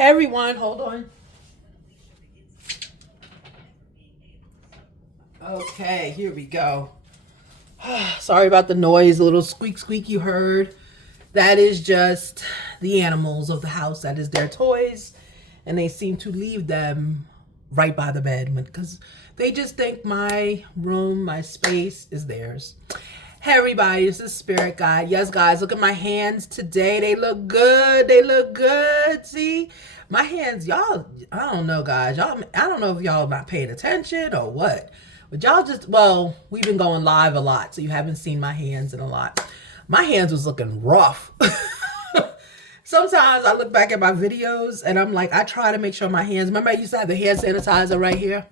Hey everyone, hold on. Okay, here we go. Sorry about the noise, a little squeak squeak you heard. That is just the animals of the house. That is their toys, and they seem to leave them right by the bed because they just think my room, my space is theirs. Hey everybody, this is Spirit Guide. Yes, guys, look at my hands today. They look good. They look good. See, my hands, y'all. I don't know, guys. Y'all, I don't know if y'all not paying attention or what, but y'all just well, we've been going live a lot, so you haven't seen my hands in a lot. My hands was looking rough. Sometimes I look back at my videos and I'm like, I try to make sure my hands. Remember, I used to have the hand sanitizer right here.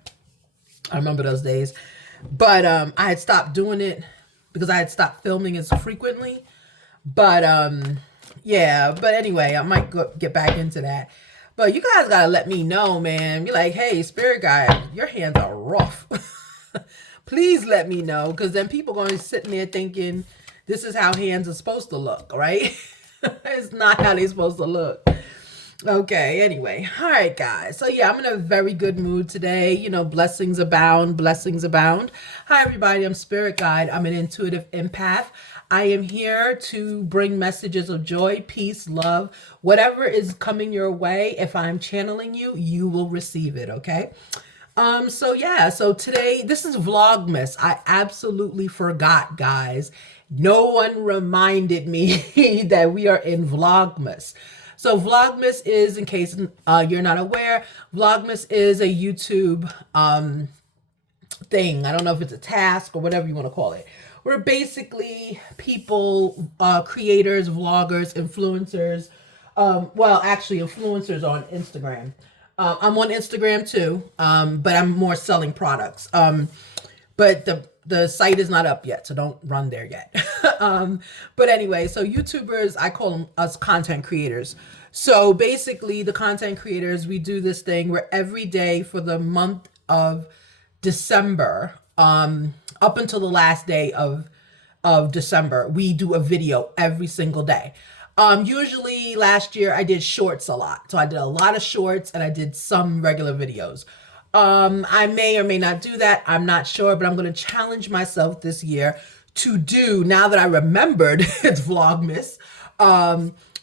I remember those days, but I had stopped doing it because I had stopped filming as frequently. But yeah. But anyway, I might get back into that. But you guys gotta let me know, man. Be like, hey, Spirit Guide, your hands are rough. Please let me know, because then people going to be sitting there thinking this is how hands are supposed to look, right? It's not how they're supposed to look. Okay, anyway. All right, guys. So, yeah, I'm in a very good mood today. You know, blessings abound, blessings abound. Hi, everybody. I'm Spirit Guide. I'm an intuitive empath. I am here to bring messages of joy, peace, love, whatever is coming your way. If I'm channeling you, you will receive it, okay? So yeah, so today, this is Vlogmas. I absolutely forgot, guys. No one reminded me that we are in Vlogmas. So Vlogmas is, in case you're not aware, Vlogmas is a YouTube thing. I don't know if it's a task or whatever you want to call it. We're basically people, creators, vloggers, influencers. Well, actually, influencers on Instagram. I'm on Instagram too, but I'm more selling products. But the site is not up yet, so don't run there yet. But anyway, so YouTubers, I call them us content creators. So basically, the content creators, we do this thing where every day for the month of December, up until the last day of December, we do a video every single day. Usually last year I did shorts a lot. So I did a lot of shorts and I did some regular videos. I may or may not do that. I'm not sure, but I'm going to challenge myself this year to do, now that I remembered it's Vlogmas,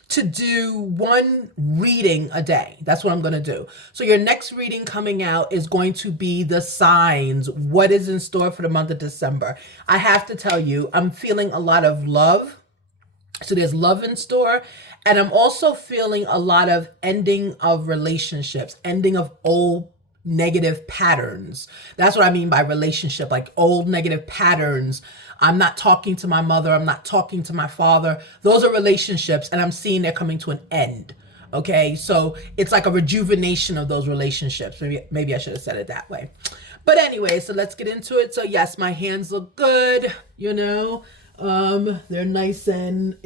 to do one reading a day. That's what I'm going to do. So your next reading coming out is going to be the signs. What is in store for the month of December? I have to tell you, I'm feeling a lot of love. So there's love in store. And I'm also feeling a lot of ending of relationships, ending of old negative patterns. That's what I mean by relationship, like old negative patterns. I'm not talking to my mother. I'm not talking to my father. Those are relationships, and I'm seeing they're coming to an end. Okay, so it's like a rejuvenation of those relationships. Maybe I should have said it that way. But anyway, so let's get into it. So yes, my hands look good. You know, they're nice and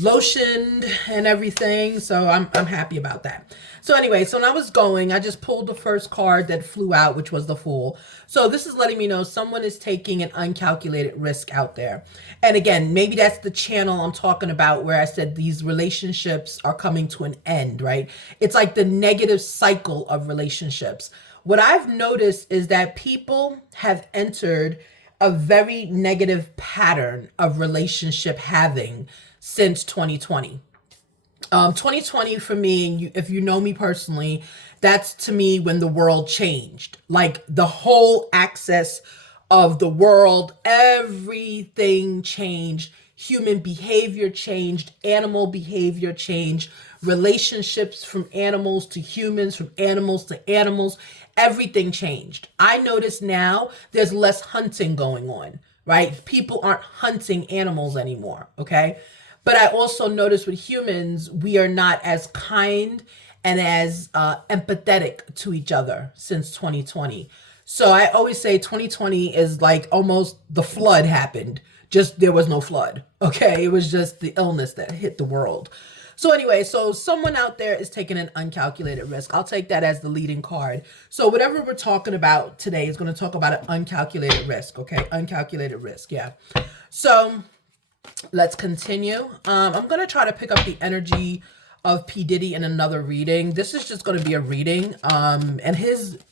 lotioned and everything, so I'm happy about that. So anyway, so when I was going, I just pulled the first card that flew out, which was the Fool. So this is letting me know someone is taking an uncalculated risk out there. And again, maybe that's the channel I'm talking about, where I said these relationships are coming to an end, right? It's like the negative cycle of relationships. What I've noticed is that people have entered a very negative pattern of relationship having since 2020. 2020 for me, and if you know me personally, that's to me when the world changed. Like the whole access of the world, everything changed. Human behavior changed, animal behavior changed, relationships from animals to humans, from animals to animals, everything changed. I notice now there's less hunting going on, right? People aren't hunting animals anymore, okay? But I also notice with humans, we are not as kind and as empathetic to each other since 2020. So I always say 2020 is like almost the flood happened. Just there was no flood. Okay. It was just the illness that hit the world. So anyway, so someone out there is taking an uncalculated risk. I'll take that as the leading card. So whatever we're talking about today is going to talk about an uncalculated risk. Okay. Uncalculated risk. Yeah. So let's continue. I'm going to try to pick up the energy of P. Diddy in another reading. This is just going to be a reading. And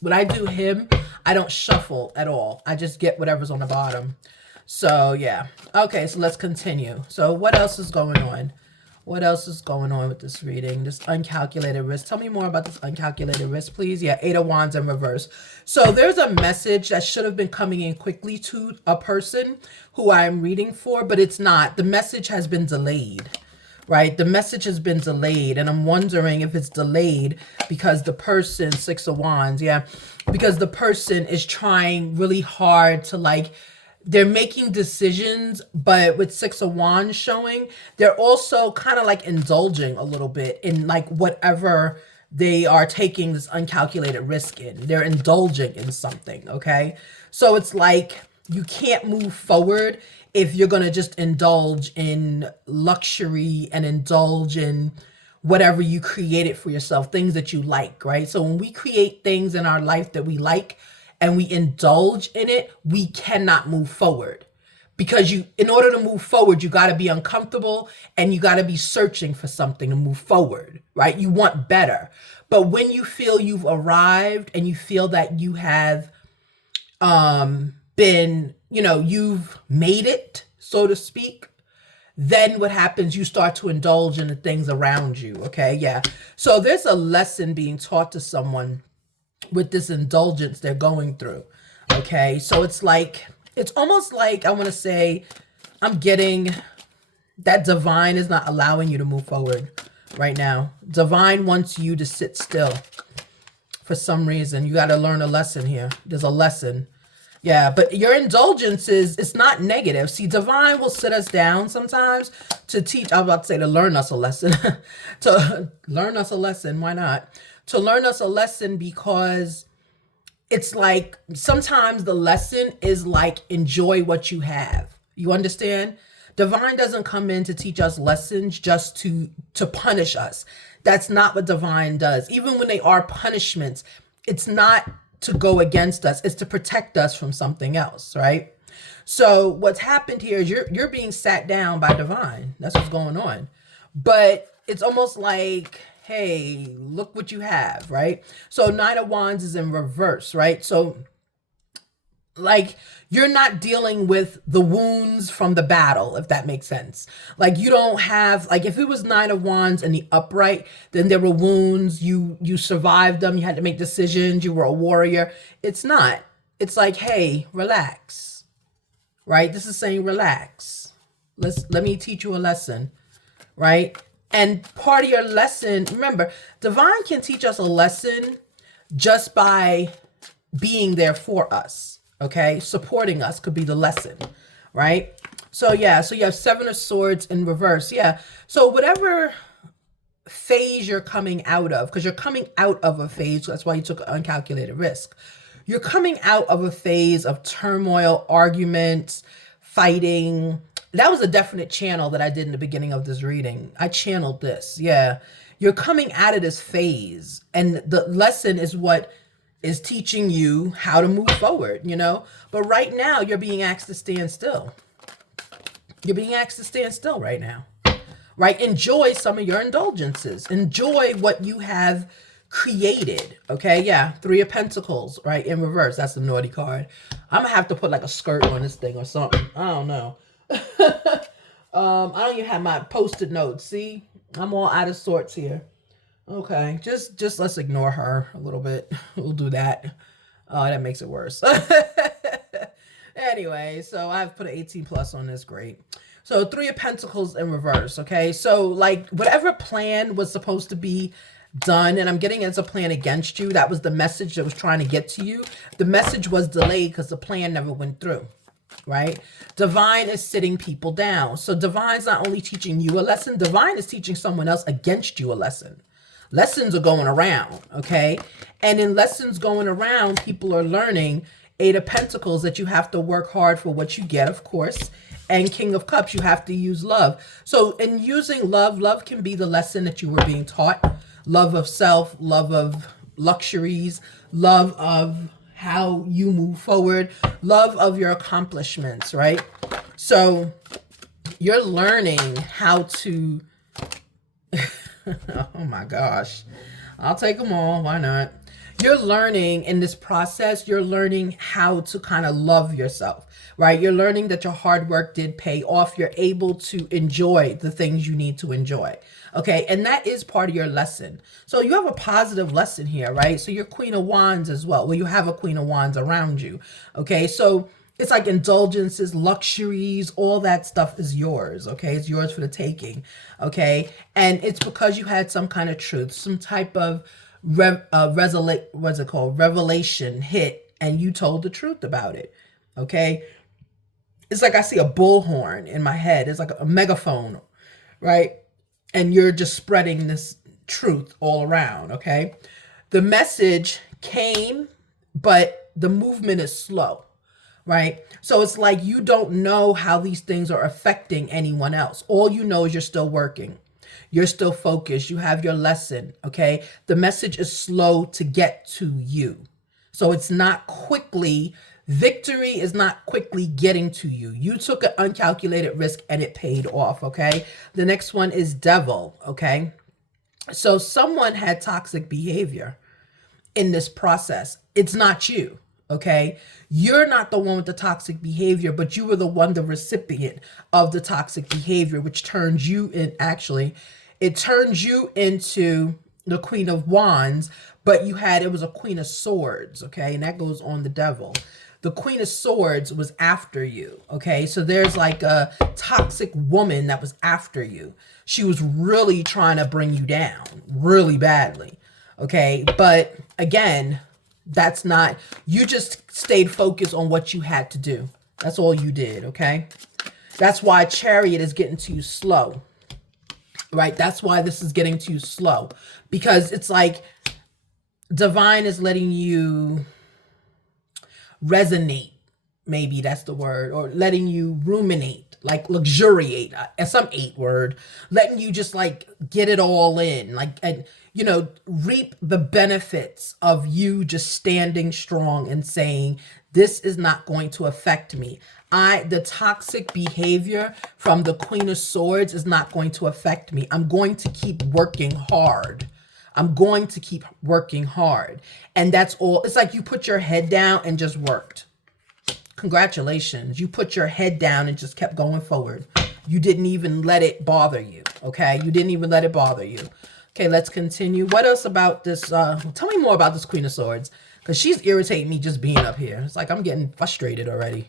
when I do him, I don't shuffle at all. I just get whatever's on the bottom. So yeah. Okay, so let's continue. So what else is going on? What else is going on with this reading? This uncalculated risk. Tell me more about this uncalculated risk, please. Yeah, Eight of Wands in reverse. So there's a message that should have been coming in quickly to a person who I'm reading for, but it's not. The message has been delayed, right? The message has been delayed, and I'm wondering if it's delayed because the person, Six of Wands, yeah, because the person is trying really hard to like, they're making decisions, but with Six of Wands showing, they're also kind of like indulging a little bit in like whatever they are taking this uncalculated risk in. They're indulging in something, okay? So it's like you can't move forward if you're going to just indulge in luxury and indulge in whatever you created for yourself, things that you like, right? So when we create things in our life that we like, and we indulge in it, we cannot move forward. Because in order to move forward, you got to be uncomfortable and you got to be searching for something to move forward, right? You want better. But when you feel you've arrived and you feel that you have been, you've made it, so to speak, then what happens, you start to indulge in the things around you, okay? Yeah. So there's a lesson being taught to someone with this indulgence they're going through, okay? So it's almost like, I want to say, I'm getting that divine is not allowing you to move forward right now. Divine wants you to sit still for some reason. You got to learn a lesson here. There's a lesson. Yeah, but your indulgence it's not negative. See, divine will sit us down sometimes to teach, I'm about to say to learn us a lesson. To learn us a lesson, why not? To learn us a lesson, because it's like sometimes the lesson is like, enjoy what you have. You understand? Divine doesn't come in to teach us lessons just to punish us. That's not what divine does. Even when they are punishments, it's not to go against us. It's to protect us from something else, right? So what's happened here is you're being sat down by divine. That's what's going on. But it's almost like, hey, look what you have, right? So Nine of Wands is in reverse, right? So like, you're not dealing with the wounds from the battle, if that makes sense. Like, you don't have, like, if it was Nine of Wands in the upright, then there were wounds, you survived them, you had to make decisions, you were a warrior. It's not. It's like, hey, relax, right? This is saying relax. Let me teach you a lesson, right? And part of your lesson, remember, divine can teach us a lesson just by being there for us, okay? Supporting us could be the lesson, right? So yeah, so you have Seven of Swords in reverse. Yeah, so whatever phase you're coming out of, because you're coming out of a phase, that's why you took uncalculated risk. You're coming out of a phase of turmoil, arguments, fighting. That was a definite channel that I did in the beginning of this reading. I channeled this. Yeah. You're coming out of this phase, and the lesson is what is teaching you how to move forward, But right now, you're being asked to stand still. You're being asked to stand still right now, right? Enjoy some of your indulgences. Enjoy what you have created, okay? Yeah, Three of Pentacles, right, in reverse. That's the naughty card. I'm going to have to put like a skirt on this thing or something. I don't know. I don't even have my post-it notes. See, I'm all out of sorts here. Okay, just let's ignore her a little bit. We'll do that. Oh, that makes it worse. Anyway, so I've put an 18 plus on this. Great. So Three of Pentacles in reverse. Okay, so like whatever plan was supposed to be done, and I'm getting it's a plan against you. That was the message that was trying to get to you. The message was delayed because the plan never went through. Right? Divine is sitting people down. So divine's not only teaching you a lesson, divine is teaching someone else against you a lesson. Lessons are going around, okay? And in lessons going around, people are learning Eight of Pentacles that you have to work hard for what you get, of course. And King of Cups, you have to use love. So in using love, love can be the lesson that you were being taught. Love of self, love of luxuries, love of how you move forward, love of your accomplishments, right? So you're learning how to Oh my gosh. I'll take them all. Why not? You're learning in this process, you're learning how to kind of love yourself, right? You're learning that your hard work did pay off. You're able to enjoy the things you need to enjoy. Okay. And that is part of your lesson. So you have a positive lesson here, right? So you're Queen of Wands as well. Well, you have a Queen of Wands around you. Okay. So it's like indulgences, luxuries, all that stuff is yours. Okay. It's yours for the taking. Okay. And it's because you had some kind of truth, some type of what's it called? Revelation hit, and you told the truth about it. Okay. It's like I see a bullhorn in my head. It's like a megaphone, right? And you're just spreading this truth all around. Okay. The message came, but the movement is slow, right? So it's like you don't know how these things are affecting anyone else. All you know is you're still working. You're still focused. You have your lesson, okay? The message is slow to get to you. So it's not quickly, victory is not quickly getting to you. You took an uncalculated risk and it paid off, okay? The next one is devil, okay? So someone had toxic behavior in this process. It's not you. Okay. You're not the one with the toxic behavior, but you were the one, the recipient of the toxic behavior, which turns you in, actually, it turns you into the Queen of Wands, but it was a Queen of Swords. Okay. And that goes on the devil. The Queen of Swords was after you. Okay. So there's like a toxic woman that was after you. She was really trying to bring you down really badly. Okay. But again, that's not, you just stayed focused on what you had to do. That's all you did, okay? That's why Chariot is getting to you slow, right? That's why this is getting to you slow, because it's like divine is letting you resonate. Maybe that's the word, or letting you ruminate, like luxuriate, some 8 word, letting you just like get it all in, like, and reap the benefits of you just standing strong and saying, this is not going to affect me. The toxic behavior from the Queen of Swords is not going to affect me. I'm going to keep working hard. I'm going to keep working hard. And that's all. It's like you put your head down and just worked. Congratulations. You put your head down and just kept going forward. You didn't even let it bother you. Okay. You didn't even let it bother you. Okay. Let's continue. What else about this? Tell me more about this Queen of Swords, because she's irritating me just being up here. It's like I'm getting frustrated already.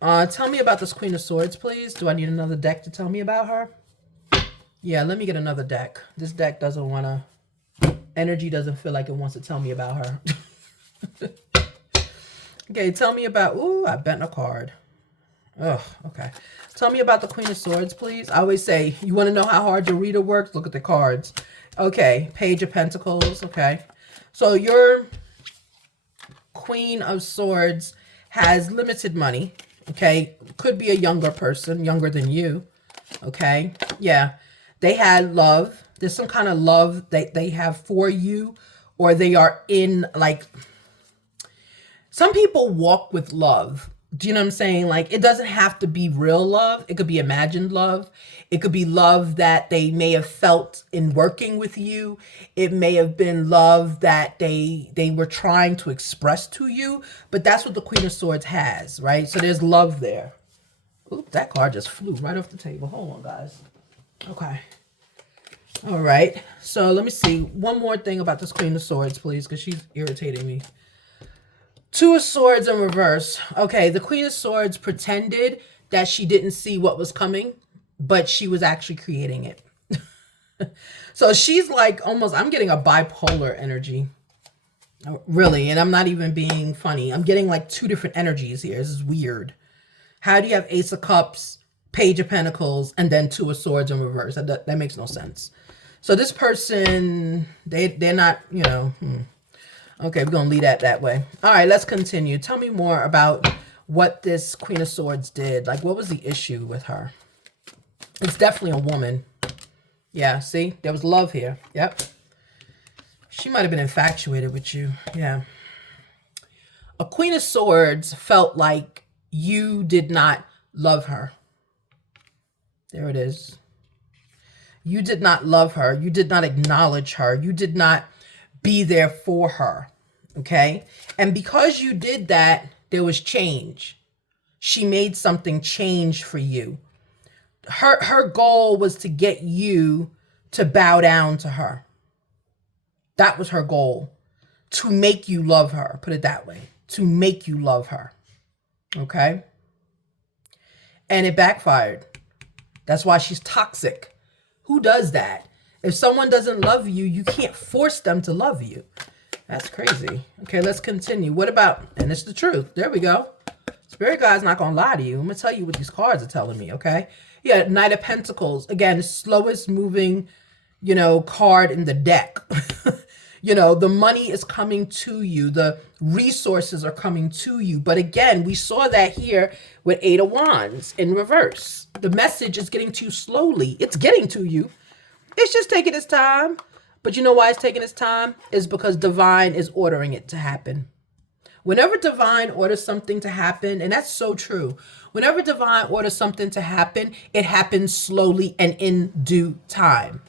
Tell me about this Queen of Swords, please. Do I need another deck to tell me about her? Yeah. Let me get another deck. This deck doesn't want to, energy doesn't feel like it wants to tell me about her. Okay, tell me about, ooh, I bent a card. Oh, okay. Tell me about the Queen of Swords, please. I always say, you want to know how hard your reader works? Look at the cards. Okay, Page of Pentacles, okay. So your Queen of Swords has limited money, okay. Could be a younger person, younger than you, okay. Yeah, they had love. There's some kind of love that they have for you, or they are in, like, some people walk with love. Do you know what I'm saying? Like, it doesn't have to be real love. It could be imagined love. It could be love that they may have felt in working with you. It may have been love that they were trying to express to you. But that's what the Queen of Swords has, right? So there's love there. Oop, that card just flew right off the table. Hold on, guys. Okay. All right. So let me see. One more thing about this Queen of Swords, please, because she's irritating me. Two of Swords in reverse. Okay, the Queen of Swords pretended that she didn't see what was coming, but she was actually creating it. So she's like almost, I'm getting a bipolar energy. Really, and I'm not even being funny. I'm getting like 2 different energies here. This is weird. How do you have Ace of Cups, Page of Pentacles, and then Two of Swords in reverse? That makes no sense. So this person, they're not, Okay, we're going to leave that way. All right, let's continue. Tell me more about what this Queen of Swords did. Like, what was the issue with her? It's definitely a woman. Yeah, see? There was love here. Yep. She might have been infatuated with you. Yeah. A Queen of Swords felt like you did not love her. There it is. You did not love her. You did not acknowledge her. You did not be there for her. Okay? And because you did that, there was change. She made something change for you. Her goal was to get you to bow down to her. That was her goal. To make you love her. Put it that way. To make you love her. Okay? And it backfired. That's why she's toxic. Who does that? If someone doesn't love you, you can't force them to love you. That's crazy. Okay, let's continue. What about, and it's the truth. There we go. Spirit God's not going to lie to you. I'm going to tell you what these cards are telling me, okay? Yeah, Knight of Pentacles. Again, the slowest moving, card in the deck. The money is coming to you. The resources are coming to you. But again, we saw that here with Eight of Wands in reverse. The message is getting to you slowly. It's getting to you. It's just taking its time. But you know why it's taking its time? Is because divine is ordering it to happen. Whenever divine orders something to happen, and that's so true. Whenever divine orders something to happen, it happens slowly and in due time.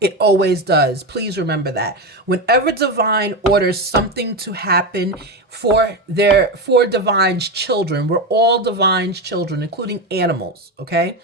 It always does. Please remember that. Whenever divine orders something to happen for divine's children, we're all divine's children, including animals, okay?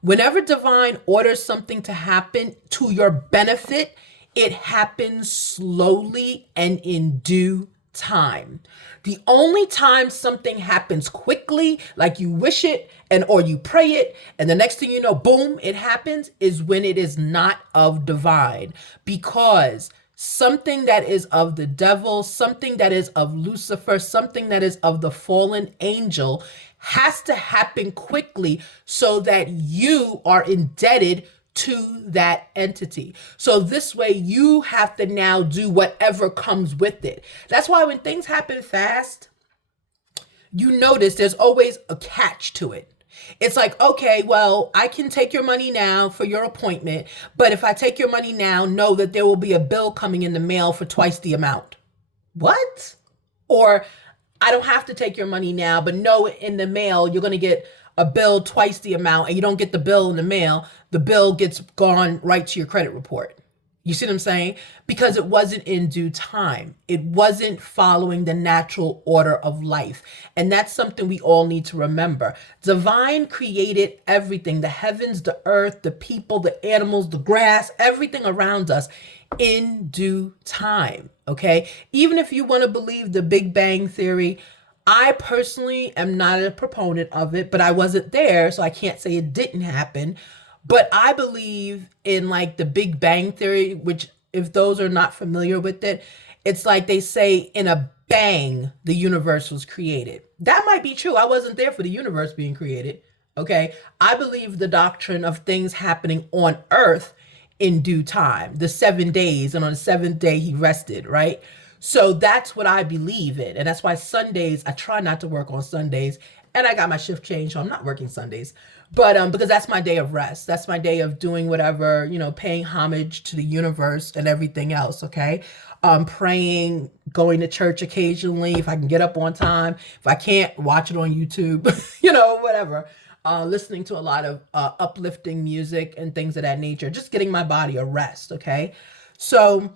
Whenever divine orders something to happen to your benefit, it happens slowly and in due time. The only time something happens quickly, like you wish it or you pray it, and the next thing you know, boom, it happens, is when it is not of divine. Because something that is of the devil, something that is of Lucifer, something that is of the fallen angel has to happen quickly so that you are indebted to that entity. So this way you have to now do whatever comes with it. That's why when things happen fast, you notice there's always a catch to it. It's like, okay, well, I can take your money now for your appointment, but if I take your money now, know that there will be a bill coming in the mail for twice the amount. What? Or I don't have to take your money now, but know in the mail you're going to get a bill twice the amount, and you don't get the bill in the mail. The bill gets gone right to your credit report. You see what I'm saying? Because it wasn't in due time. It wasn't following the natural order of life. And that's something we all need to remember. Divine created everything, the heavens, the earth, the people, the animals, the grass, everything around us in due time. Okay? Even if you want to believe the Big Bang Theory, I personally am not a proponent of it, but I wasn't there, so I can't say it didn't happen. But I believe in like the Big Bang Theory, which if those are not familiar with it, it's like they say in a bang, the universe was created. That might be true. I wasn't there for the universe being created. Okay. I believe the doctrine of things happening on earth in due time, the 7 days, and on the seventh day he rested, right? So that's what I believe in. And that's why Sundays, I try not to work on Sundays. And I got my shift changed, so I'm not working Sundays. But because that's my day of rest. That's my day of doing whatever, paying homage to the universe and everything else, okay? Praying, going to church occasionally, if I can get up on time. If I can't, watch it on YouTube, whatever. Listening to a lot of uplifting music and things of that nature. Just getting my body a rest, okay? So,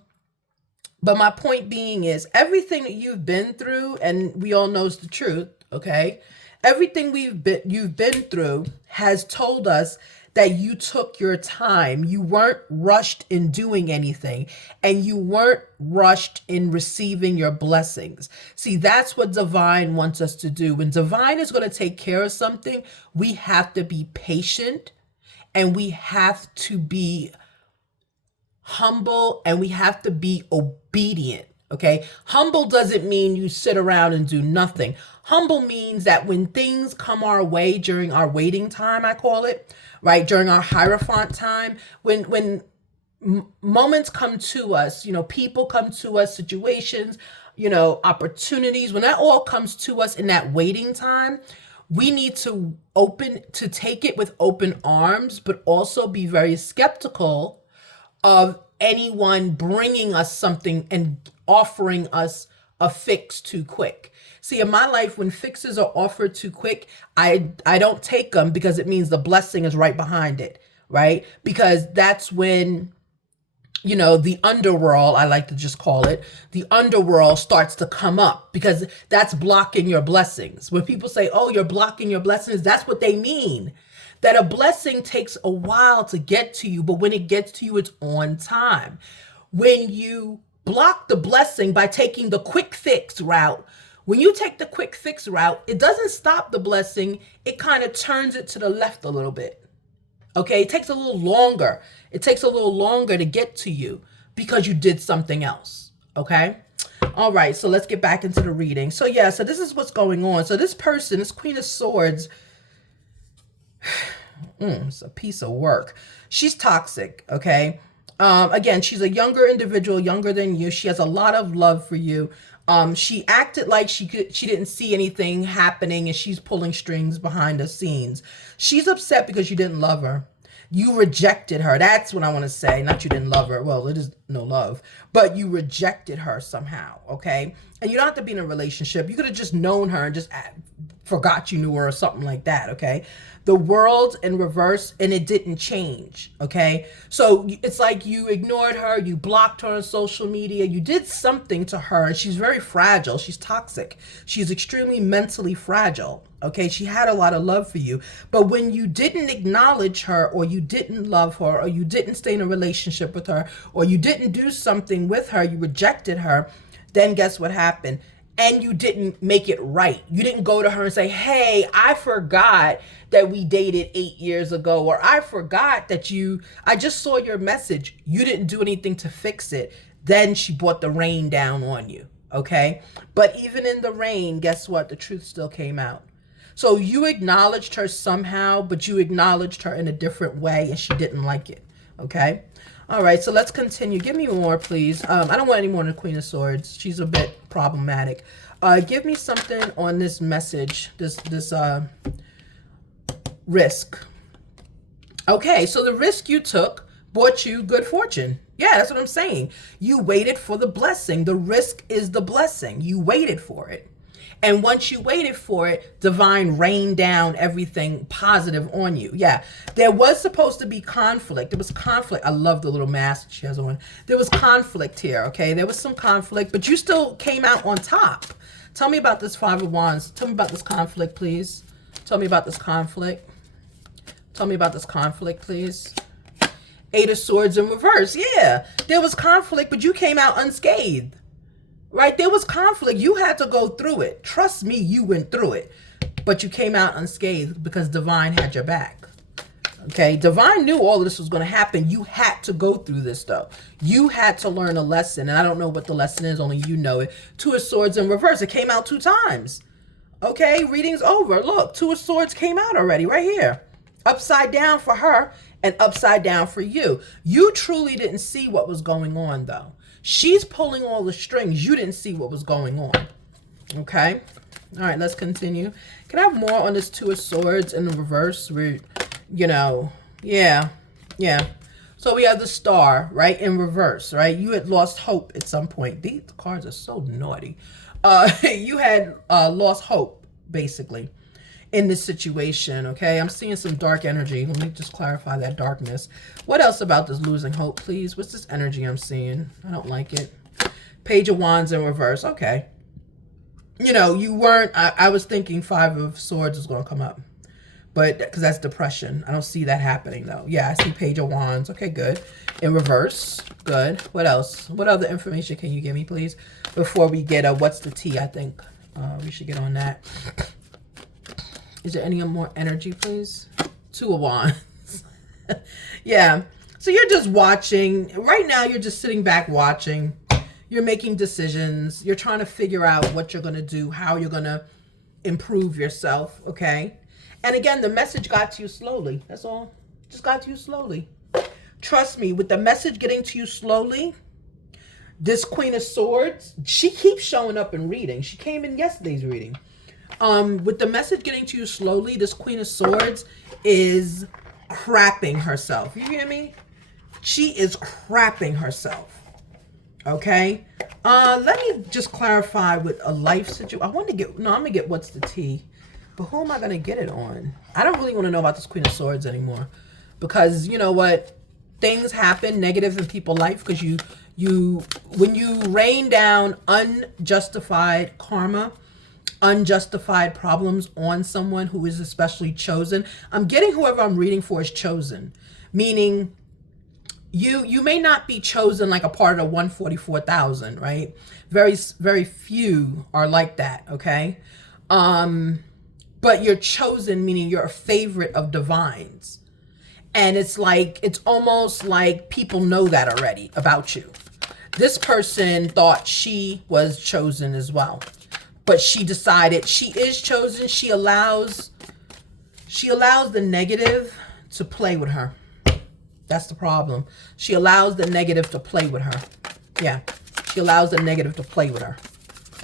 but my point being is everything that you've been through, and we all knows the truth, okay? Everything you've been through has told us that you took your time. You weren't rushed in doing anything, and you weren't rushed in receiving your blessings. See, that's what divine wants us to do. When divine is going to take care of something, we have to be patient, and we have to be humble, and we have to be obedient. Okay. Humble doesn't mean you sit around and do nothing. Humble means that when things come our way during our waiting time, I call it, right? During our Hierophant time, when moments come to us, people come to us, situations, opportunities, when that all comes to us in that waiting time, we need to take it with open arms, but also be very skeptical of anyone bringing us something and offering us a fix too quick. See, in my life, when fixes are offered too quick, I don't take them because it means the blessing is right behind it, right? Because that's when, you know, the underworld, I like to just call it, the underworld starts to come up, because that's blocking your blessings. When people say, oh, you're blocking your blessings, that's what they mean. That a blessing takes a while to get to you, but when it gets to you, it's on time. When you block the blessing by taking the quick fix route, when you take the quick fix route, it doesn't stop the blessing, it kind of turns it to the left a little bit. Okay, it takes a little longer. It takes a little longer to get to you because you did something else. Okay. All right. So let's get back into the reading. So yeah, so this is what's going on. So this person, this Queen of Swords, it's a piece of work. She's toxic. Okay. Again, she's a younger individual, younger than you. She has a lot of love for you. She acted like she didn't see anything happening, and she's pulling strings behind the scenes. She's upset because you didn't love her. You rejected her. That's what I want to say. Not you didn't love her. Well, it is no love, but you rejected her somehow. Okay. And you don't have to be in a relationship. You could have just known her and just forgot you knew her or something like that. Okay. The world in reverse, and it didn't change. Okay. So it's like you ignored her. You blocked her on social media. You did something to her. And she's very fragile. She's toxic. She's extremely mentally fragile. Okay. She had a lot of love for you. But when you didn't acknowledge her, or you didn't love her, or you didn't stay in a relationship with her, or you didn't do something with her, you rejected her, then guess what happened? And you didn't make it right. You didn't go to her and say, hey, I forgot that we dated 8 years ago, or I forgot that I just saw your message. You didn't do anything to fix it. Then she brought the rain down on you. Okay. But even in the rain, guess what? The truth still came out. So you acknowledged her somehow, but you acknowledged her in a different way, and she didn't like it. Okay. All right, so let's continue. Give me more, please. I don't want any more than the Queen of Swords. She's a bit problematic. Give me something on this message, this risk. Okay, so the risk you took brought you good fortune. Yeah, that's what I'm saying. You waited for the blessing. The risk is the blessing. You waited for it. And once you waited for it, divine rained down everything positive on you. Yeah, there was supposed to be conflict. There was conflict. I love the little mask she has on. There was conflict here, okay? There was some conflict, but you still came out on top. Tell me about this Five of Wands. Tell me about this conflict, please. Tell me about this conflict. Tell me about this conflict, please. Eight of Swords in reverse. Yeah, there was conflict, but you came out unscathed. Right? There was conflict. You had to go through it. Trust me, you went through it. But you came out unscathed because divine had your back. Okay? Divine knew all of this was going to happen. You had to go through this, though. You had to learn a lesson. And I don't know what the lesson is. Only you know it. Two of Swords in reverse. It came out 2 times. Okay? Reading's over. Look, Two of Swords came out already. Right here. Upside down for her and upside down for you. You truly didn't see what was going on, though. She's pulling all the strings. You didn't see what was going on. Okay. All right, let's continue. Can I have more on this Two of Swords in the reverse? Where, you know, yeah. So we have the Star, right, in reverse, right? You had lost hope at some point. These cards are so naughty. You had lost hope, basically, in this situation, okay? I'm seeing some dark energy. Let me just clarify that darkness. What else about this losing hope, please? What's this energy I'm seeing? I don't like it. Page of Wands in reverse. Okay. You know, you weren't, I was thinking Five of Swords is going to come up. But, because that's depression. I don't see that happening, though. Yeah, I see Page of Wands. Okay, good. In reverse. Good. What else? What other information can you give me, please? Before we get what's the tea, I think. We should get on that. Is there any more energy, please? Two of Wands. Yeah. So you're just watching. Right now, you're just sitting back watching. You're making decisions. You're trying to figure out what you're going to do, how you're going to improve yourself, okay? And again, the message got to you slowly. That's all. Just got to you slowly. Trust me, with the message getting to you slowly, this Queen of Swords, she keeps showing up in reading. She came in yesterday's reading. With the message getting to you slowly, this Queen of Swords is crapping herself. You hear me? She is crapping herself. Okay? Let me just clarify with a life situation. I'm going to get what's the tea. But who am I going to get it on? I don't really want to know about this Queen of Swords anymore. because you know what, things happen negative in people's life because when you rain down unjustified karma, unjustified problems on someone who is especially chosen. I'm getting whoever I'm reading for is chosen, meaning you may not be chosen like a part of the 144,000, right? Very few are like that, okay? But you're chosen, meaning you're a favorite of divines. And it's like, it's almost like people know that already about you. This person thought she was chosen as well, but she decided she is chosen. She allows the negative to play with her. That's the problem. She allows the negative to play with her. Yeah, she allows the negative to play with her.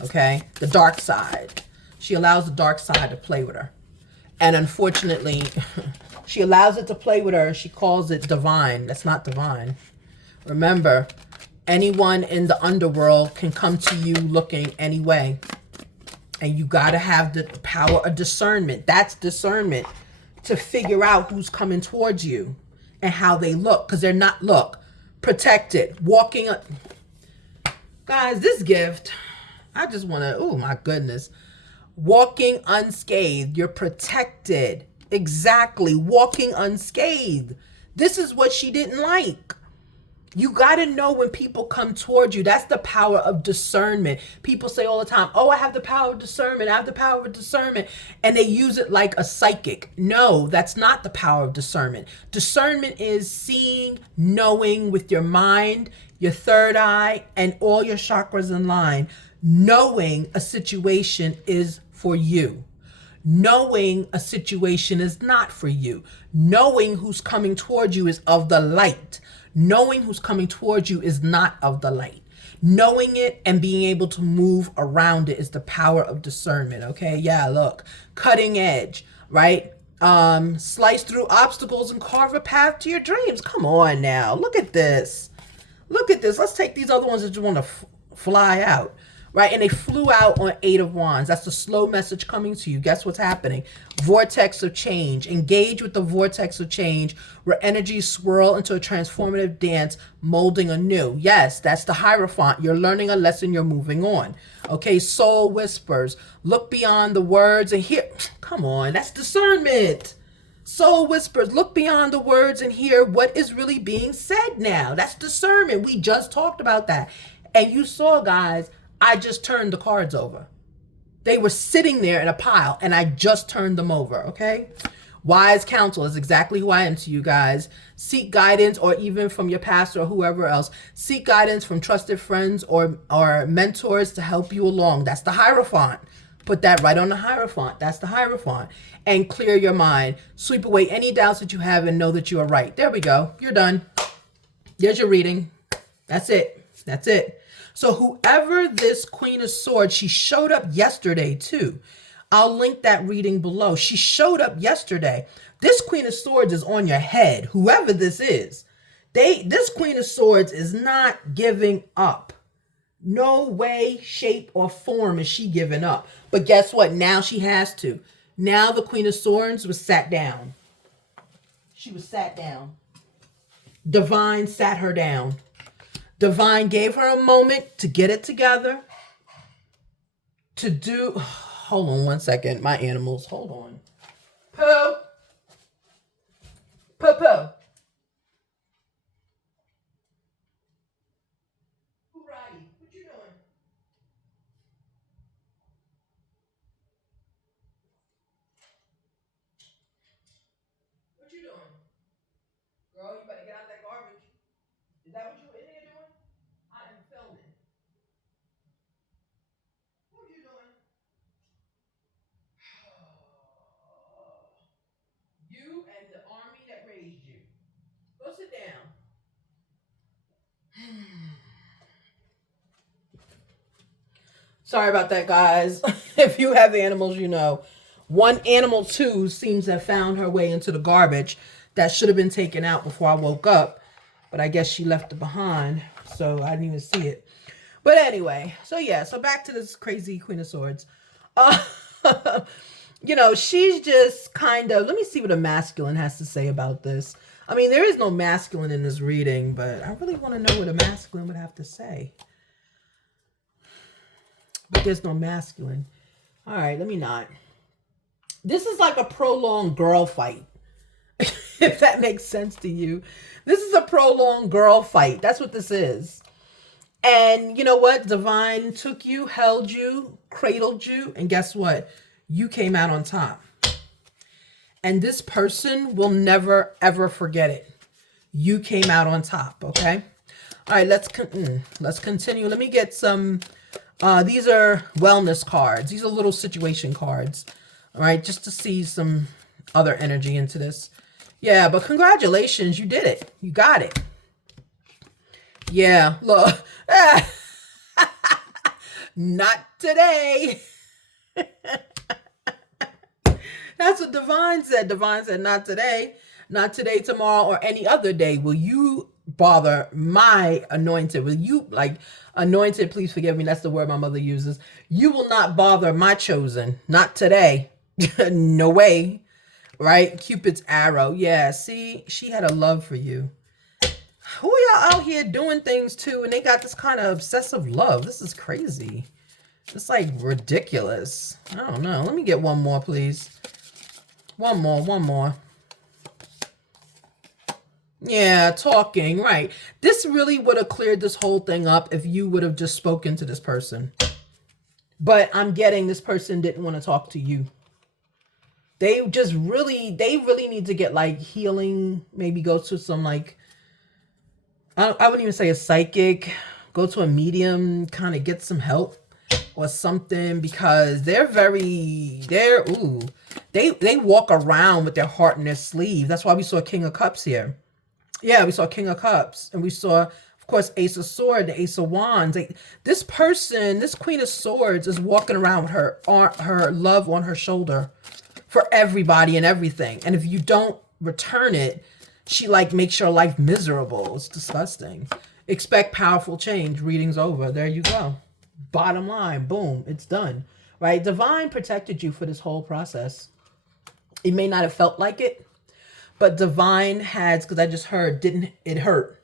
Okay, the dark side. She allows the dark side to play with her. And unfortunately, she allows it to play with her. She calls it divine. That's not divine. Remember, anyone in the underworld can come to you looking any way. And you got to have the power of discernment. That's discernment, to figure out who's coming towards you and how they look. Because they're not, protected. Walking. Guys, this gift, I just want to, oh my goodness. Walking unscathed. You're protected. Exactly. Walking unscathed. This is what she didn't like. You got to know when people come towards you. That's the power of discernment. People say all the time, oh, I have the power of discernment. I have the power of discernment. And they use it like a psychic. No, that's not the power of discernment. Discernment is seeing, knowing with your mind, your third eye, and all your chakras in line. Knowing a situation is for you. Knowing a situation is not for you. Knowing who's coming towards you is of the light. Knowing who's coming towards you is not of the light. Knowing it and being able to move around it is the power of discernment. Okay, yeah, look, cutting edge, right? Slice through obstacles and carve a path to your dreams. Come on now, look at this. Look at this. Let's take these other ones that you want to fly out. Right, and they flew out on 8 of Wands. That's the slow message coming to you. Guess what's happening? Vortex of change. Engage with the vortex of change, where energies swirl into a transformative dance, molding anew. Yes, that's the Hierophant. You're learning a lesson. You're moving on. Okay, soul whispers. Look beyond the words and hear. Come on, that's discernment. Soul whispers. Look beyond the words and hear what is really being said now. That's discernment. We just talked about that. And you saw, guys, I just turned the cards over. They were sitting there in a pile and I just turned them over, okay? Wise counsel is exactly who I am to you guys. Seek guidance, or even from your pastor or whoever else. Seek guidance from trusted friends or mentors to help you along. That's the Hierophant. Put that right on the Hierophant. That's the Hierophant. And clear your mind. Sweep away any doubts that you have and know that you are right. There we go. You're done. There's your reading. That's it. That's it. So whoever this Queen of Swords, she showed up yesterday too. I'll link that reading below. She showed up yesterday. This Queen of Swords is on your head. Whoever this is, this Queen of Swords is not giving up. No way, shape, or form is she giving up. But guess what? Now she has to. Now the Queen of Swords was sat down. She was sat down. Divine sat her down. Divine gave her a moment to get it together. To do... Hold on one second. My animals. Hold on. Pooh. Pooh, pooh. Right. What you doing? What you doing? Girl, you better get out that garbage. Is that what you in here doing? I am filming. What are you doing? You and the army that raised you. Go sit down. Sorry about that, guys. If you have animals, you know. One animal, too, seems to have found her way into the garbage that should have been taken out before I woke up. But I guess she left it behind, so I didn't even see it. But anyway, so yeah, so back to this crazy Queen of Swords. You know, she's just kind of, let me see what a masculine has to say about this. I mean, there is no masculine in this reading, but I really want to know what a masculine would have to say. But there's no masculine. All right, let me not. This is like a prolonged girl fight. If that makes sense to you. This is a prolonged girl fight. That's what this is. And you know what? Divine took you, held you, cradled you, and guess what? You came out on top. And this person will never, ever forget it. You came out on top, okay? All right, let's continue. Let me get some, these are wellness cards. These are little situation cards, all right? Just to see some other energy into this. Yeah, but congratulations, you did it. You got it. Yeah, look. Not today. That's what Divine said. Divine said, not today. Not today, tomorrow, or any other day will you bother my anointed. Will you, like, anointed, please forgive me. That's the word my mother uses. You will not bother my chosen. Not today. No way. Right? Cupid's arrow. Yeah, see, she had a love for you. Who y'all out here doing things to, and they got this kind of obsessive love? This is crazy. It's like ridiculous. I don't know. Let me get one more, please. One more. Yeah, talking, right. This really would have cleared this whole thing up if you would have just spoken to this person. But I'm getting this person didn't want to talk to you. They really need to get like healing, maybe go to some like, I wouldn't even say a psychic, go to a medium, kind of get some help or something, because they walk around with their heart in their sleeve. That's why we saw King of Cups here. Yeah, we saw King of Cups, and we saw, of course, Ace of Swords, the Ace of Wands. This person, this Queen of Swords, is walking around with her love on her shoulder for everybody and everything. And if you don't return it, she like makes your life miserable. It's disgusting. Expect powerful change. Reading's over. There you go. Bottom line, boom, it's done. Right? Divine protected you for this whole process. It may not have felt like it, but Divine has, because I just heard, didn't it hurt?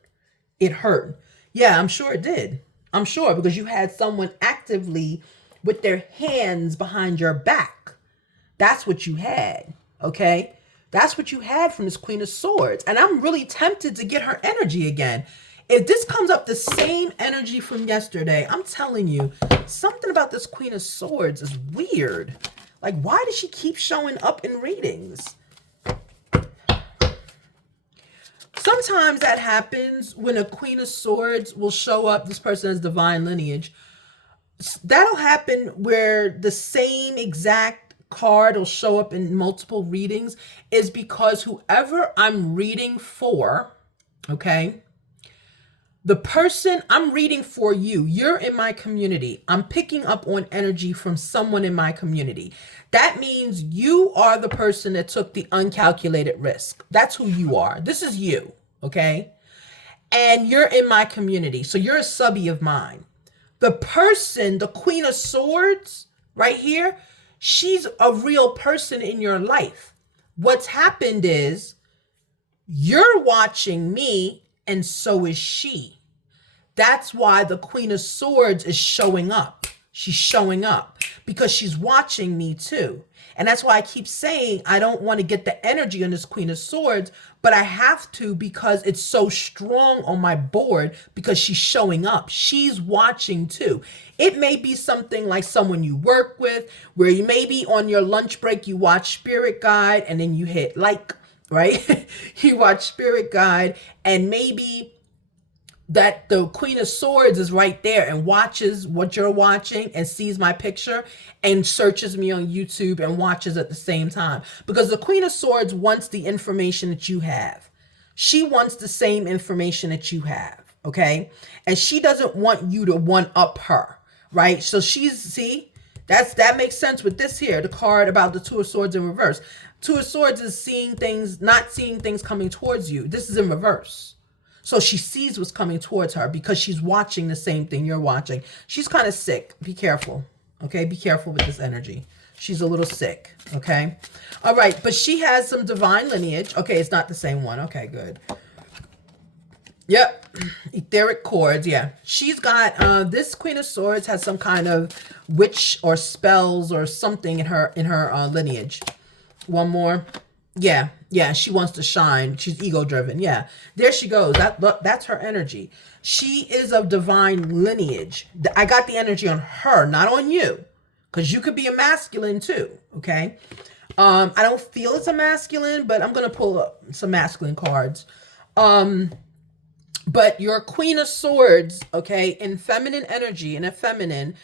It hurt. Yeah, I'm sure it did. I'm sure, because you had someone actively with their hands behind your back. That's what you had, okay? That's what you had from this Queen of Swords. And I'm really tempted to get her energy again. If this comes up the same energy from yesterday, I'm telling you, something about this Queen of Swords is weird. Like, why does she keep showing up in readings? Sometimes that happens when a Queen of Swords will show up. This person has divine lineage. That'll happen where the same exact card will show up in multiple readings, is because whoever I'm reading for, okay, the person I'm reading for you're in my community. I'm picking up on energy from someone in my community. That means you are the person that took the uncalculated risk. That's who you are. This is you, okay? And you're in my community, so you're a subby of mine. The person, the Queen of Swords right here, she's a real person in your life. What's happened is you're watching me, and so is she. That's why the Queen of Swords is showing up. She's showing up because she's watching me too. And that's why I keep saying I don't want to get the energy on this Queen of Swords, but I have to, because it's so strong on my board, because she's showing up. She's watching too. It may be something like someone you work with, where you maybe on your lunch break, you watch Spirit Guide and then you hit like, right? You watch Spirit Guide, and maybe that the Queen of Swords is right there and watches what you're watching and sees my picture and searches me on YouTube and watches at the same time. Because the Queen of Swords wants the information that you have. She wants the same information that you have, okay? And she doesn't want you to one up her, right? So see, that makes sense with this here, the card about the Two of Swords in reverse. Two of Swords is seeing things, not seeing things coming towards you. This is in reverse. So she sees what's coming towards her because she's watching the same thing you're watching. She's kind of sick. Be careful. Okay? Be careful with this energy. She's a little sick. Okay. All right. But she has some divine lineage. Okay. It's not the same one. Okay, good. Yep. Etheric cords. Yeah. She's got, this Queen of Swords has some kind of witch or spells or something in her lineage. One more. Yeah. Yeah. She wants to shine. She's ego driven. Yeah. There she goes. That's her energy. She is of divine lineage. I got the energy on her, not on you. Because you could be a masculine too. Okay. I don't feel it's a masculine, but I'm going to pull up some masculine cards. But your Queen of Swords, okay, in feminine energy, and a feminine,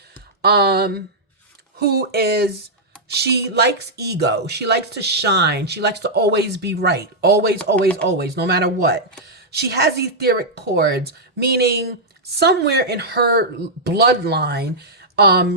who is, she likes ego. She likes to shine. She likes to always be right. Always, always, always, no matter what. She has etheric cords, meaning somewhere in her bloodline,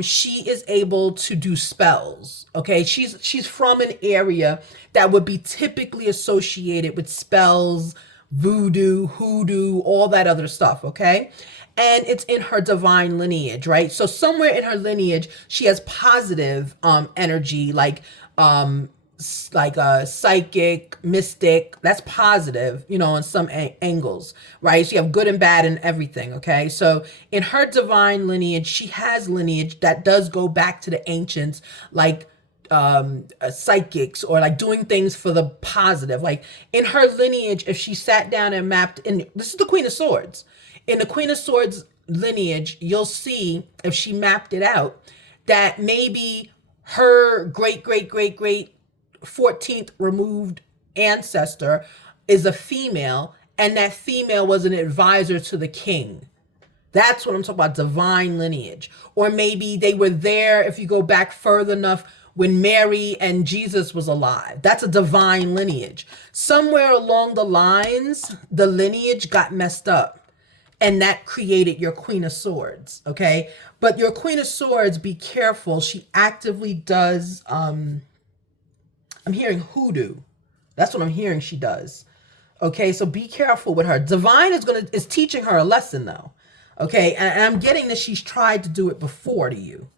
she is able to do spells. Okay, she's from an area that would be typically associated with spells, voodoo, hoodoo, all that other stuff, okay? And it's in her divine lineage, right? So somewhere in her lineage, she has positive energy, like a psychic, mystic. That's positive, you know, on some angles, right? So you have good and bad and everything, okay? So in her divine lineage, she has lineage that does go back to the ancients, like psychics, or like doing things for the positive. Like in her lineage, if she sat down and mapped, and this is the Queen of Swords, in the Queen of Swords lineage, you'll see, if she mapped it out, that maybe her great 14th removed ancestor is a female, and that female was an advisor to the king. That's what I'm talking about, divine lineage. Or maybe they were there, if you go back further enough, when Mary and Jesus was alive. That's a divine lineage. Somewhere along the lines, the lineage got messed up, and that created your Queen of Swords, okay? But your Queen of Swords, be careful. She actively does, I'm hearing hoodoo. That's what I'm hearing she does. Okay, so be careful with her. Divine is teaching her a lesson though. Okay, and I'm getting that she's tried to do it before to you,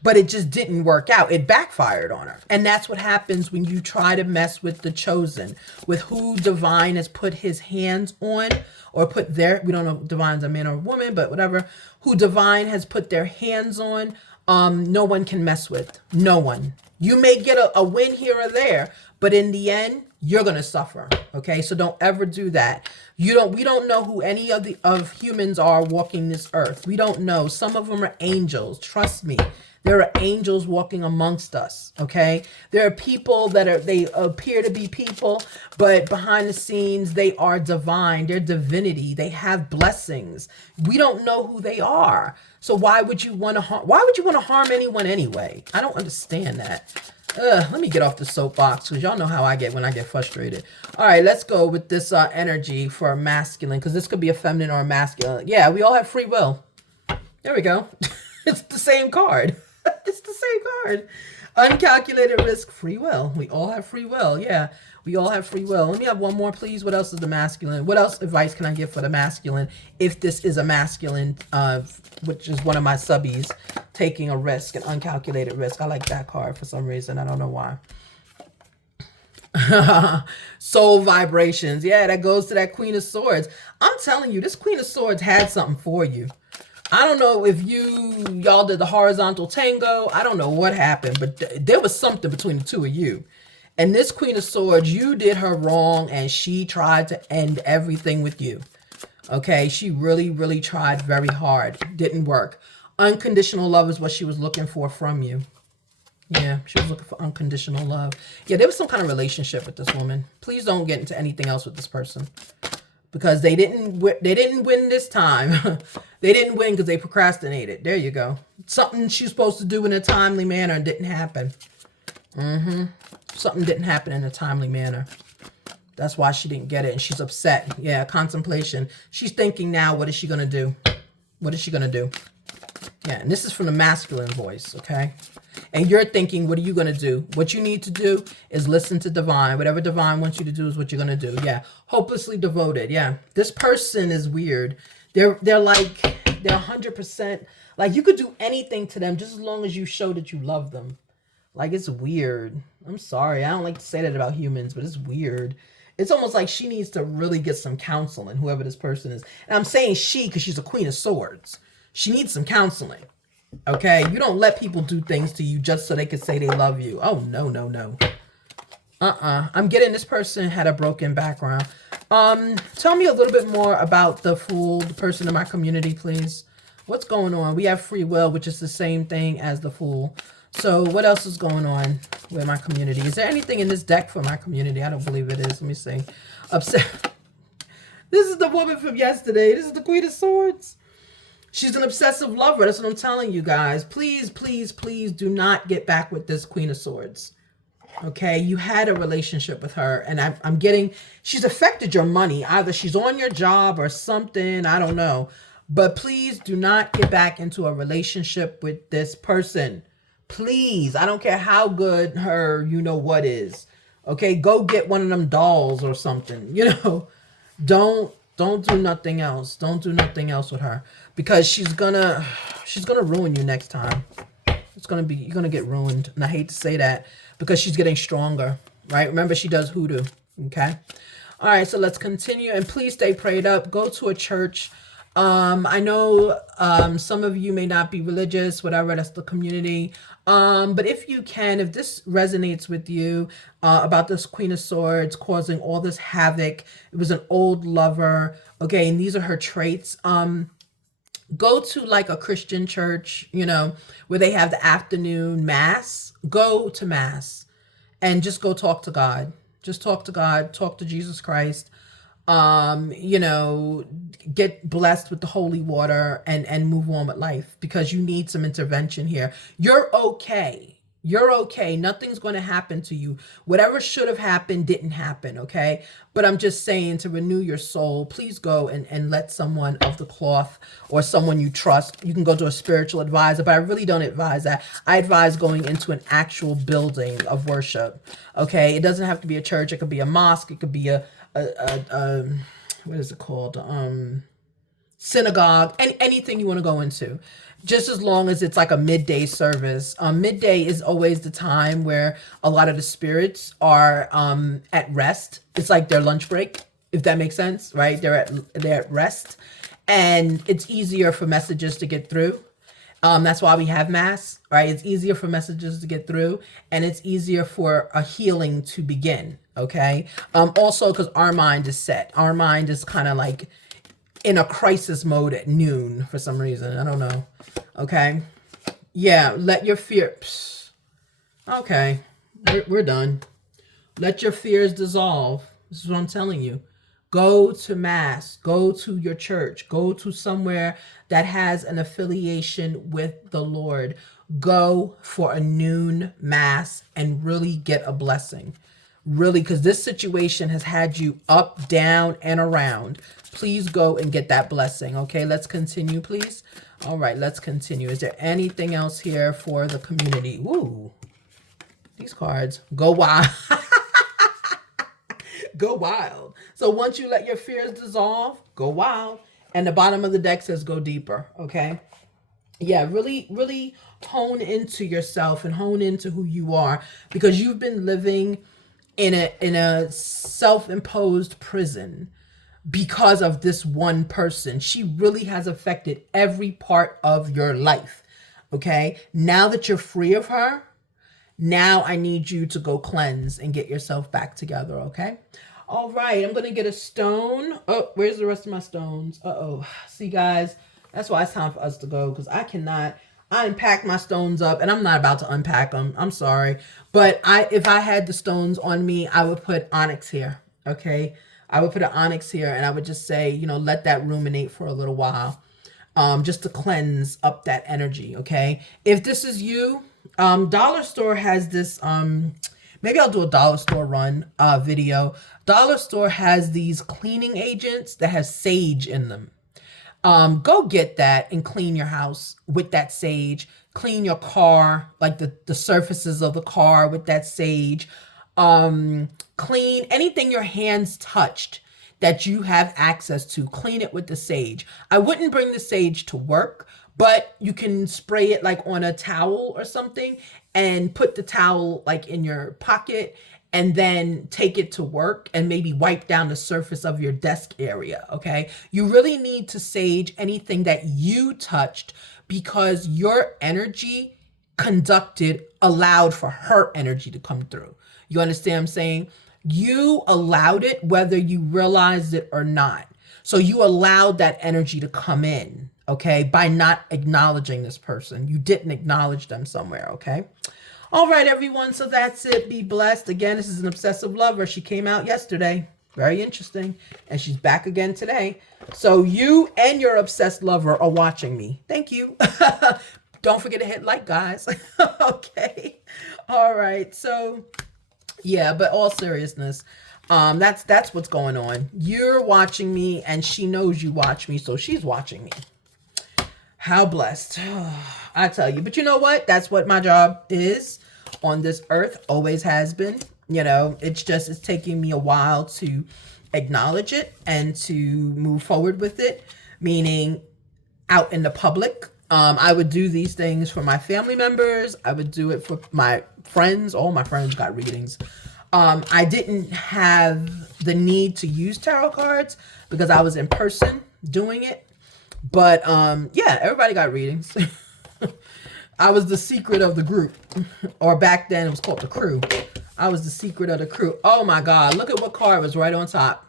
but it just didn't work out. It backfired on her. And that's what happens when you try to mess with the chosen, with who divine has put his hands on, or put their, we don't know if divine's a man or a woman, but whatever, who divine has put their hands on, no one can mess with. No one. You may get a win here or there, but in the end, you're going to suffer. Okay. So don't ever do that. We don't know who any of humans are walking this earth. We don't know. Some of them are angels. Trust me. There are angels walking amongst us. Okay. There are people they appear to be people, but behind the scenes, they are divine. They're divinity. They have blessings. We don't know who they are. So why would you want to harm anyone anyway? I don't understand that. Let me get off the soapbox, because y'all know how I get when I get frustrated. All right, let's go with this energy for masculine, because this could be a feminine or a masculine. Yeah, we all have free will. There we go. It's the same card. It's the same card. Uncalculated risk, free will. We all have free will. Yeah, we all have free will. Let me have one more, please. What else is the masculine? What else advice can I give for the masculine, if this is a masculine, which is one of my subbies, taking a risk, an uncalculated risk. I like that card for some reason. I don't know why. Soul vibrations. Yeah, that goes to that Queen of Swords. I'm telling you, this Queen of Swords had something for you. I don't know if y'all did the horizontal tango. I don't know what happened, but there was something between the two of you. And this Queen of Swords, you did her wrong, and she tried to end everything with you. Okay, she really, really tried very hard. Didn't work. Unconditional love is what she was looking for from you. Yeah, she was looking for unconditional love. Yeah, there was some kind of relationship with this woman. Please don't get into anything else with this person, because they didn't win this time. They didn't win because they procrastinated. There you go. Something she's supposed to do in a timely manner didn't happen. Something didn't happen in a timely manner. That's why she didn't get it, and she's upset. Yeah, contemplation. She's thinking now, what is she going to do? What is she going to do? Yeah, and this is from the masculine voice, okay? And you're thinking, what are you going to do? What you need to do is listen to divine. Whatever divine wants you to do is what you're going to do. Yeah, hopelessly devoted. Yeah, this person is weird. They're 100%, like you could do anything to them just as long as you show that you love them. Like, it's weird. I'm sorry. I don't like to say that about humans, but it's weird. It's almost like she needs to really get some counseling, whoever this person is. And I'm saying she because she's a queen of swords. She needs some counseling. Okay? You don't let people do things to you just so they can say they love you. Oh, no, no, no. I'm getting this person had a broken background. Tell me a little bit more about the fool, the person in my community, please. What's going on? We have free will, which is the same thing as the fool. So what else is going on with my community? Is there anything in this deck for my community? I don't believe it is. Let me see. Upset. This is the woman from yesterday. This is the Queen of Swords. She's an obsessive lover. That's what I'm telling you guys. Please, please, please do not get back with this Queen of Swords. Okay, you had a relationship with her, and I'm getting, she's affected your money. Either she's on your job or something, I don't know. But please do not get back into a relationship with this person. Please, I don't care how good her, you know what is. Okay, go get one of them dolls or something, you know. Don't do nothing else. Don't do nothing else with her, because she's gonna ruin you next time. You're gonna get ruined. And I hate to say that, because she's getting stronger, right? Remember, she does hoodoo, okay? All right, so let's continue. And please stay prayed up. Go to a church. I know some of you may not be religious, whatever, that's the community. But if you can, if this resonates with you about this Queen of Swords causing all this havoc, it was an old lover, okay, and these are her traits. Go to like a Christian church, you know, where they have the afternoon mass. Go to mass and just go talk to God. Just talk to God, talk to Jesus Christ. You know, get blessed with the holy water and move on with life, because you need some intervention here. You're okay. You're okay. Nothing's going to happen to you. Whatever should have happened didn't happen, okay? But I'm just saying, to renew your soul, please go and let someone of the cloth or someone you trust. You can go to a spiritual advisor, but I really don't advise that. I advise going into an actual building of worship, okay? It doesn't have to be a church. It could be a mosque. It could be a what is it called? Synagogue, anything you want to go into, just as long as it's like a midday service. Midday is always the time where a lot of the spirits are at rest. It's like their lunch break, if that makes sense, right? They're at rest, and it's easier for messages to get through. That's why we have mass, right? It's easier for messages to get through, and it's easier for a healing to begin, okay? Also, because our mind is set. Our mind is kind of like in a crisis mode at noon for some reason. I don't know, okay? Yeah, let your fear... Psst. Okay, we're done. Let your fears dissolve. This is what I'm telling you. Go to mass, go to your church, go to somewhere that has an affiliation with the Lord. Go for a noon mass and really get a blessing. Really, because this situation has had you up, down, and around. Please go and get that blessing. Okay, let's continue, please. All right, let's continue. Is there anything else here for the community? Ooh, these cards. Go wild. Go wild. So once you let your fears dissolve, go wild. And the bottom of the deck says go deeper, okay? Yeah, really, really hone into yourself and hone into who you are, because you've been living in a self-imposed prison because of this one person. She really has affected every part of your life, okay? Now that you're free of her, now I need you to go cleanse and get yourself back together, okay? All right, I'm going to get a stone. Oh, where's the rest of my stones? Uh-oh. See, guys, that's why it's time for us to go, because I unpack my stones up, and I'm not about to unpack them. I'm sorry. But if I had the stones on me, I would put onyx here, okay? I would put an onyx here, and I would just say, you know, let that ruminate for a little while, just to cleanse up that energy, okay? If this is you, Dollar Store has this, maybe I'll do a Dollar Store run video. Dollar Store has these cleaning agents that have sage in them. Go get that and clean your house with that sage. Clean your car, like the surfaces of the car with that sage. Clean anything your hands touched that you have access to. Clean it with the sage. I wouldn't bring the sage to work, but you can spray it like on a towel or something and put the towel like in your pocket and then take it to work and maybe wipe down the surface of your desk area. Okay. You really need to sage anything that you touched because your energy conducted allowed for her energy to come through. You understand what I'm saying? You allowed it whether you realized it or not. So you allowed that energy to come in, okay, by not acknowledging this person. You didn't acknowledge them somewhere, okay? All right, everyone. So that's it. Be blessed. Again, this is an obsessive lover. She came out yesterday. Very interesting. And she's back again today. So you and your obsessed lover are watching me. Thank you. Don't forget to hit like, guys. Okay. All right. So yeah, but all seriousness, that's what's going on. You're watching me and she knows you watch me. So she's watching me. How blessed. I tell you, but you know what? That's what my job is on this earth, always has been. You know, it's taking me a while to acknowledge it and to move forward with it, meaning out in the public. I would do these things for my family members. I would do it for my friends. All my friends got readings. I didn't have the need to use tarot cards because I was in person doing it. But yeah, everybody got readings. I was the secret of the group. Or back then it was called the crew. I was the secret of the crew. Oh my God, look at what card was right on top.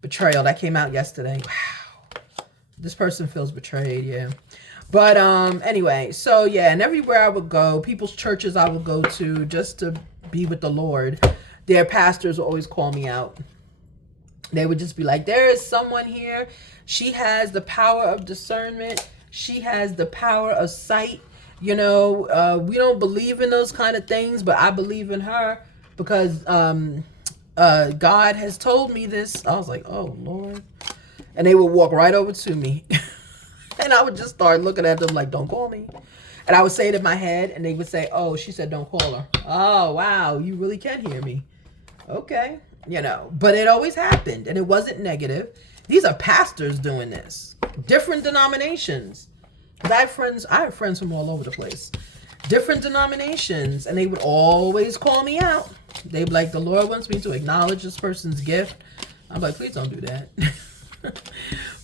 Betrayal, that came out yesterday. Wow. This person feels betrayed, yeah. But anyway, so yeah, and everywhere I would go, people's churches I would go to just to be with the Lord, their pastors would always call me out. They would just be like, there is someone here. She has the power of discernment. She has the power of sight. You know, we don't believe in those kind of things, but I believe in her because God has told me this. I was like, oh, Lord. And they would walk right over to me. And I would just start looking at them like, don't call me. And I would say it in my head and they would say, oh, she said, don't call her. Oh, wow. You really can hear me. Okay. You know, but it always happened and it wasn't negative. These are pastors doing this. Different denominations. Because I have friends from all over the place. Different denominations. And they would always call me out. They'd be like, the Lord wants me to acknowledge this person's gift. I'm like, please don't do that.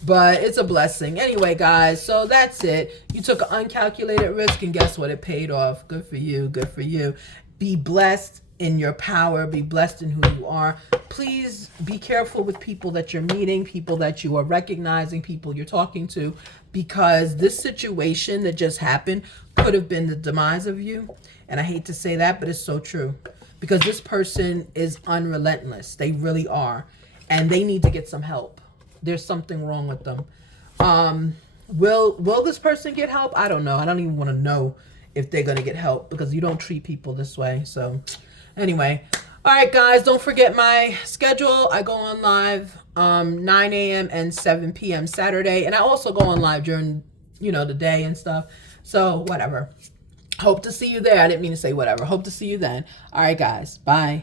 But it's a blessing. Anyway, guys, so that's it. You took an uncalculated risk and guess what? It paid off. Good for you. Good for you. Be blessed in your power. Be blessed in who you are. Please be careful with people that you're meeting, people that you are recognizing, people you're talking to, because this situation that just happened could have been the demise of you. And I hate to say that, but it's so true. Because this person is unrelentless. They really are. And they need to get some help. There's something wrong with them. Will this person get help? I don't know. I don't even want to know if they're going to get help because you don't treat people this way. So anyway, all right, guys, don't forget my schedule. I go on live 9 a.m. and 7 p.m. Saturday. And I also go on live during, the day and stuff. So whatever. Hope to see you there. I didn't mean to say whatever. Hope to see you then. All right, guys. Bye.